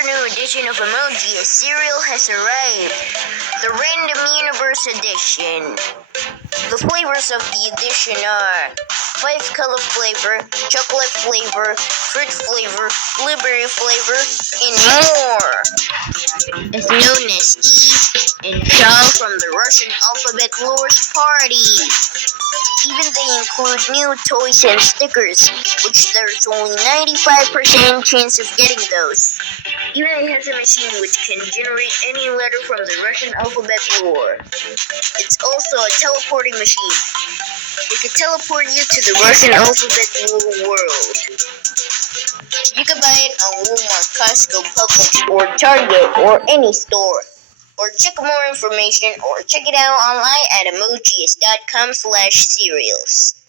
Another new edition of Emoji cereal has arrived. The Random Universe Edition. The flavors of the edition are 5-color flavor, chocolate flavor, fruit flavor, blueberry flavor, and more. It's known as E and Cha from the Russian alphabet Lord's Party. Even they include new toys and stickers, which there's only 95% chance of getting those. Even it has a machine which can generate any letter from the Russian alphabet lore. It's also a teleporting machine. It can teleport you to the Russian alphabet lore world. You can buy it on Walmart, Costco, Publix, or Target, or any store. Or check more information or check it out online at emojis.com/cereals.